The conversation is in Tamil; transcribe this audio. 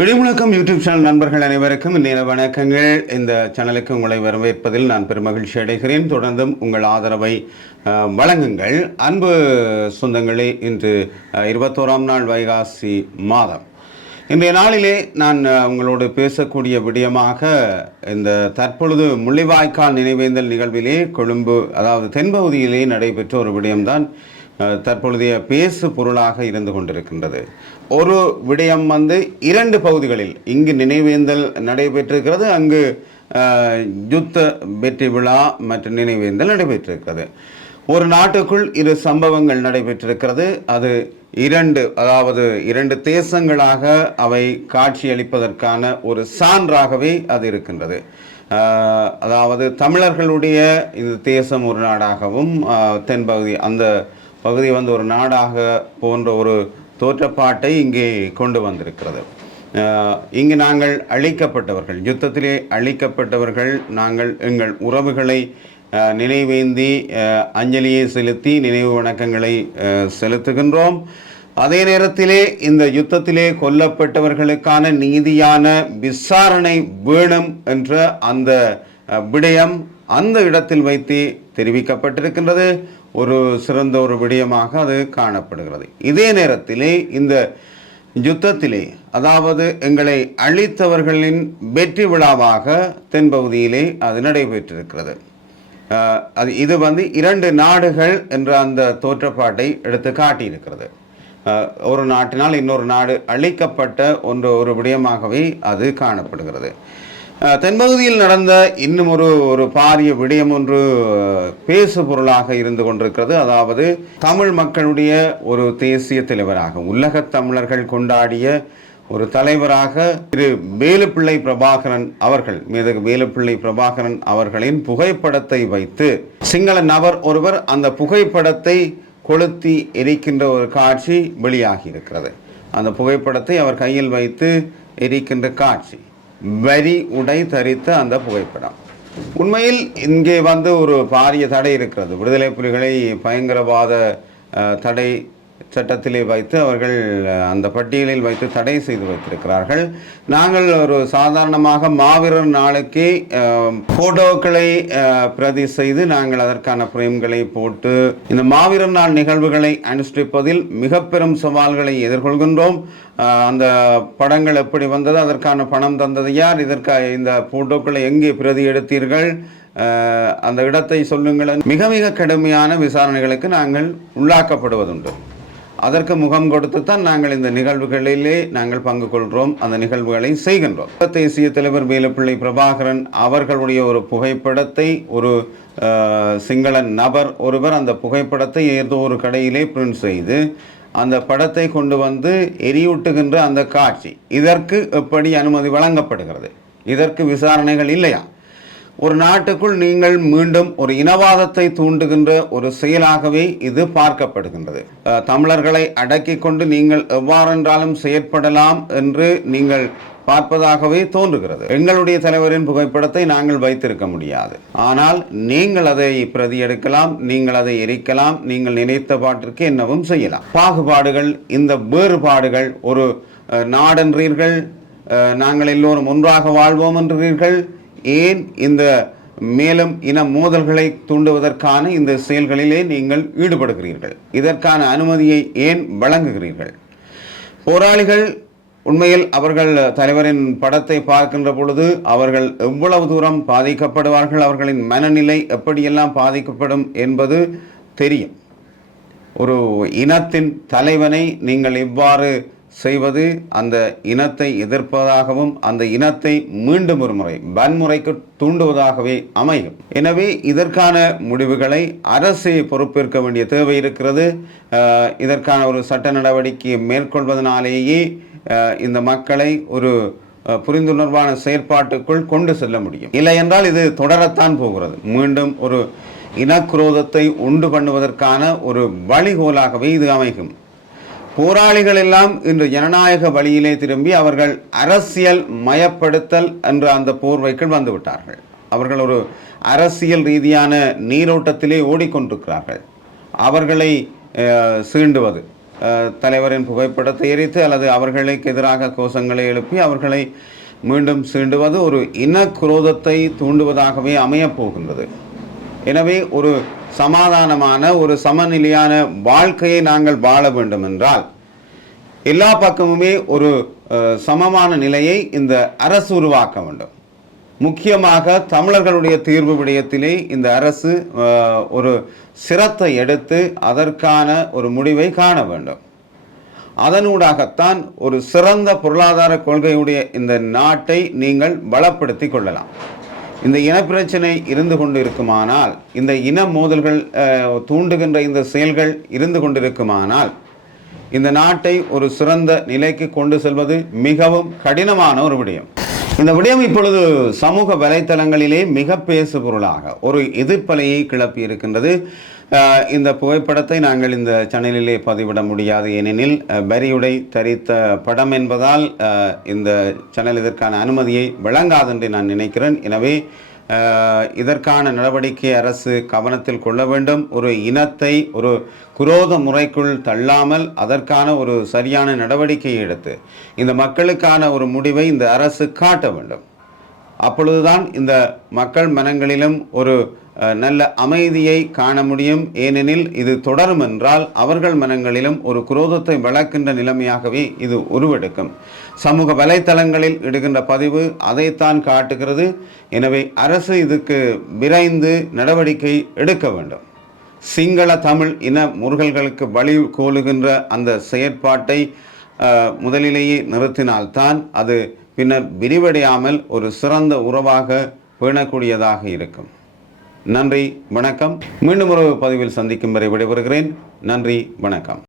இடிமுழக்கம் யூடியூப் சேனல் நண்பர்கள் அனைவருக்கும் இந்நேர வணக்கங்கள். இந்த சேனலுக்கு உங்களை வரவேற்பதில் நான் பெருமகிழ்ச்சி அடைகிறேன். தொடர்ந்தும் உங்கள் ஆதரவை வழங்குங்கள். அன்பு சொந்தங்களே, இன்று 21ஆம் நாள் வைகாசி மாதம். இன்றைய நாளிலே நான் உங்களோடு பேசக்கூடிய விடயமாக இந்த தற்பொழுது முள்ளிவாய்க்கால் நினைவேந்தல் நிகழ்விலே கொழும்பு, அதாவது தென்பகுதியிலே நடைபெற்ற ஒரு விடயம்தான் தற்பொழுதைய பேசு பொருளாக இருந்து கொண்டிருக்கின்றது. ஒரு விடயம் இரண்டு பகுதிகளில் இங்கு நினைவேந்தல் நடைபெற்றிருக்கிறது, அங்கு யுத்த வெற்றி விழா மற்றும் நினைவேந்தல் நடைபெற்றிருக்கிறது. ஒரு நாட்டுக்குள் இரு சம்பவங்கள் நடைபெற்றிருக்கிறது. அது இரண்டு தேசங்களாக அவை காட்சியளிப்பதற்கான ஒரு சான்றாகவே அது இருக்கின்றது. அதாவது தமிழர்களுடைய இந்த தேசம் ஒரு நாடாகவும் தென்பகுதி அந்த பகுதி ஒரு நாடாக போன்ற ஒரு தோற்றப்பாட்டை இங்கே கொண்டு வந்திருக்கிறது. இங்கு நாங்கள் அழிக்கப்பட்டவர்கள், யுத்தத்திலே அழிக்கப்பட்டவர்கள், நாங்கள் எங்கள் உறவுகளை நினைவேந்தி அஞ்சலியை செலுத்தி நினைவு வணக்கங்களை செலுத்துகின்றோம். அதே நேரத்திலே இந்த யுத்தத்திலே கொல்லப்பட்டவர்களுக்கான நீதியான விசாரணை வேணும் என்ற அந்த விடயம் அந்த இடத்தில் வைத்து தெரிவிக்கப்பட்டிருக்கின்றது. ஒரு சிறந்த ஒரு விடயமாக அது காணப்படுகிறது. இதே நேரத்திலே இந்த யுத்தத்திலே, அதாவது எங்களை அழித்தவர்களின் வெற்றி விழாவாக தென்பகுதியிலே அது நடைபெற்றிருக்கிறது. இது இரண்டு நாடுகள் என்ற அந்த தோற்றப்பாட்டை எடுத்து காட்டியிருக்கிறது. ஒரு நாட்டினால் இன்னொரு நாடு அழிக்கப்பட்ட ஒரு விடயமாகவே அது காணப்படுகிறது. தென்பகுதியில் நடந்த இன்னும் ஒரு பாரிய விடயம் ஒன்று பேசு பொருளாக இருந்து கொண்டிருக்கிறது. அதாவது தமிழ் மக்களுடைய ஒரு தேசிய தலைவராக, உலகத் தமிழர்கள் கொண்டாடிய ஒரு தலைவராக திரு வேலுப்பிள்ளை பிரபாகரன் அவர்கள், மேதகு வேலுப்பிள்ளை பிரபாகரன் அவர்களின் புகைப்படத்தை வைத்து சிங்கள நபர் ஒருவர் அந்த புகைப்படத்தை கொளுத்தி எரிக்கின்ற ஒரு காட்சி வெளியாகி இருக்கிறது. அந்த புகைப்படத்தை அவர் கையில் வைத்து எரிக்கின்ற காட்சி, வரி உடை தரித்த அந்த புகைப்படம். உண்மையில் இங்கே ஒரு பாரிய தடை இருக்கிறது. விடுதலை புலிகளை பயங்கரவாத தடை சட்டத்திலே வைத்து அவர்கள் அந்த பட்டியலில் வைத்து தடை செய்து வைத்திருக்கிறார்கள். நாங்கள் ஒரு சாதாரணமாக மாவீரர் நாளுக்கே போட்டோக்களை பிரதி செய்து நாங்கள் அதற்கான பிரேம்களை போட்டு இந்த மாவீரர் நாள் நிகழ்வுகளை அனுஷ்டிப்பதில் மிக பெரும் சவால்களை எதிர்கொள்கின்றோம். அந்த படங்கள் எப்படி வந்தது, அதற்கான பணம் தந்தது யார், இதற்காக இந்த போட்டோக்களை எங்கே பிரதி எடுத்தீர்கள், அந்த இடத்தை சொல்லுங்கள், மிக மிக கடுமையான விசாரணைகளுக்கு நாங்கள் உள்ளாக்கப்படுவதுண்டு. அதற்கு முகம் கொடுத்து தான் நாங்கள் இந்த நிகழ்வுகளிலே நாங்கள் பங்கு கொள்கிறோம், அந்த நிகழ்வுகளை செய்கின்றோம். தேசிய தலைவர் வேலுப்பிள்ளை பிரபாகரன் அவர்களுடைய ஒரு புகைப்படத்தை ஒரு சிங்கள நபர் ஒருவர் அந்த புகைப்படத்தை ஏதோ ஒரு கடையிலே பிரிண்ட் செய்து அந்த படத்தை கொண்டு எரியூட்டுகின்ற அந்த காட்சி, இதற்கு எப்படி அனுமதி வழங்கப்படுகிறது? இதற்கு விசாரணைகள் இல்லையா? ஒரு நாட்டுக்குள் நீங்கள் மீண்டும் ஒரு இனவாதத்தை தூண்டுகின்ற ஒரு செயலாகவே இது பார்க்கப்படுகின்றது. தமிழர்களை அடக்கி கொண்டு நீங்கள் எவ்வாறென்றாலும் செயற்படலாம் என்று நீங்கள் பார்ப்பதாகவே தோன்றுகிறது. எங்களுடைய தலைவரின் புகைப்படத்தை நாங்கள் வைத்திருக்க முடியாது, ஆனால் நீங்கள் அதை பிரதி எடுக்கலாம், நீங்கள் அதை எரிக்கலாம், நீங்கள் நினைத்த பாட்டிற்கு என்னவும் செய்யலாம். பாகுபாடுகள், இந்த வேறுபாடுகள், ஒரு நாடென்றீர்கள், நாங்கள் எல்லோரும் ஒன்றாக வாழ்வோம் என்றீர்கள், ஏன் இந்த மேலும் இன மோதல்களை தூண்டுவதற்கான இந்த செயல்களிலே நீங்கள் ஈடுபடுகிறீர்கள்? இதற்கான அனுமதியை ஏன் வழங்குகிறீர்கள்? போராளிகள் உண்மையில் அவர்கள் தலைவரின் படத்தை பார்க்கின்ற பொழுது அவர்கள் எவ்வளவு தூரம் பாதிக்கப்படுவார்கள், அவர்களின் மனநிலை எப்படியெல்லாம் பாதிக்கப்படும் என்பது தெரியும். ஒரு இனத்தின் தலைவனை நீங்கள் இவ்வாறு செய்வது அந்த இனத்தை எதிர்ப்பதாகவும் அந்த இனத்தை மீண்டும் ஒரு முறை வன்முறைக்கு தூண்டுவதாகவே அமையும். எனவே இதற்கான முடிவுகளை அரசே பொறுப்பேற்க வேண்டிய தேவை இருக்கிறது. இதற்கான ஒரு சட்ட நடவடிக்கையை மேற்கொள்வதனாலேயே இந்த மக்களை ஒரு புரிந்துணர்வான செயற்பாட்டுக்குள் கொண்டு செல்ல முடியும். இல்லை என்றால் இது தொடரத்தான் போகிறது. மீண்டும் ஒரு இனக்குரோதத்தை உண்டு பண்ணுவதற்கான ஒரு வழிகோலாகவே இது அமைக்கும். போராளிகள் எல்லாம் இன்று ஜனநாயக வழியிலே திரும்பி அவர்கள் அரசியல் மயப்படுத்தல் என்ற அந்த போர்வைக்குள் வந்துவிட்டார்கள். அவர்கள் ஒரு அரசியல் ரீதியான நீரோட்டத்திலே ஓடிக்கொண்டிருக்கிறார்கள். அவர்களை சீண்டுவது, தலைவரின் புகைப்படத்தை எரித்து அல்லது அவர்களுக்கு எதிராக கோஷங்களை எழுப்பி அவர்களை மீண்டும் சீண்டுவது ஒரு இனக்குரோதத்தை தூண்டுவதாகவே அமையப் போகின்றது. எனவே ஒரு சமாதானமான ஒரு சமநிலையான வாழ்க்கையை நாங்கள் வாழ வேண்டும் என்றால் எல்லா பக்கமுமே ஒரு சமமான நிலையை இந்த அரசு உருவாக்க வேண்டும். முக்கியமாக தமிழர்களுடைய தீர்வு விடயத்திலே இந்த அரசு ஒரு சிரத்தை எடுத்து அதற்கான ஒரு முடிவை காண வேண்டும். அதனூடாகத்தான் ஒரு சிறந்த பொருளாதார கொள்கையுடைய இந்த நாட்டை நீங்கள் பலப்படுத்தி கொள்ளலாம். இந்த இனப்பிரச்சனை இருந்து கொண்டு இருக்குமானால், இந்த இன மோதல்கள் தூண்டுகின்ற இந்த செயல்கள் இருந்து கொண்டிருக்குமானால் இந்த நாட்டை ஒரு சிறந்த நிலைக்கு கொண்டு செல்வது மிகவும் கடினமான ஒரு விடயம். இந்த விடயம் இப்பொழுது சமூக வலைத்தளங்களிலே மிக பேசு பொருளாக ஒரு எதிர்ப்பலையை கிளப்பி இருக்கின்றது. இந்த புகைப்படத்தை நாங்கள் இந்த சேனலிலே பதிவிட முடியாது, ஏனெனில் வரியுடை தரித்த படம் என்பதால் இந்த சேனல் இதற்கான அனுமதியை வழங்காது என்று நான் நினைக்கிறேன். எனவே இதற்கான நடவடிக்கை அரசு கவனத்தில் கொள்ள வேண்டும். ஒரு இனத்தை ஒரு குரோத முறைக்குள் தள்ளாமல் அதற்கான ஒரு சரியான நடவடிக்கையை எடுத்து இந்த மக்களுக்கான ஒரு முடிவை இந்த அரசு காட்ட வேண்டும். அப்பொழுதுதான் இந்த மக்கள் மனங்களிலும் ஒரு நல்ல அமைதியை காண முடியும். ஏனெனில் இது தொடரும் என்றால் அவர்கள் மனங்களிலும் ஒரு குரோதத்தை வளர்க்கின்ற நிலைமையாகவே இது உருவெடுக்கும். சமூக வலைத்தளங்களில் இடுகின்ற பதிவு அதைத்தான் காட்டுகிறது. எனவே அரசு இதுக்கு விரைந்து நடவடிக்கை எடுக்க வேண்டும். சிங்கள தமிழ் இன முறுகல்களுக்கு வழி கோலுகின்ற அந்த செயற்பாட்டை முதலிலேயே நிறுத்தினால்தான் அது பின்னர் விரிவடையாமல் ஒரு சிறந்த உறவாக பேணக்கூடியதாக இருக்கும். நன்றி, வணக்கம். மீண்டும் ஒரு பதிவில் சந்திக்கும் வரை விடைபெறுகிறேன். நன்றி, வணக்கம்.